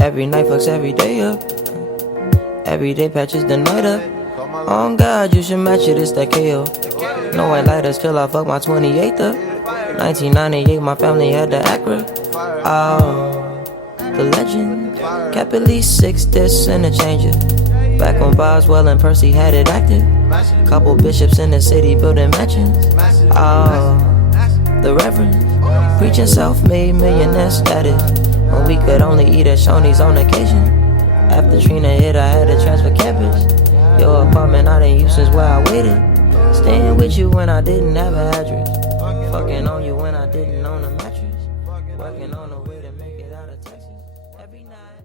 Every night fucks every day up. Every day patches the night up. On God, you should match it, it's that KO. No white lighters till I fuck my 28th up. 1998, my family had the Acura. Oh, the legend. Kept at least 6 discs and a changer. Back when Boswell and Percy had it active. Couple bishops in the city building mansions. Oh, the Reverend. Preaching self-made millionaire status. When we could only eat at Shoney's on occasion. After Trina hit, I had to transfer campus. Your apartment I didn't use since where I waited. Staying with you when I didn't have an address. Fucking on you when I didn't own a mattress. Working on a way to make it out of Texas every night.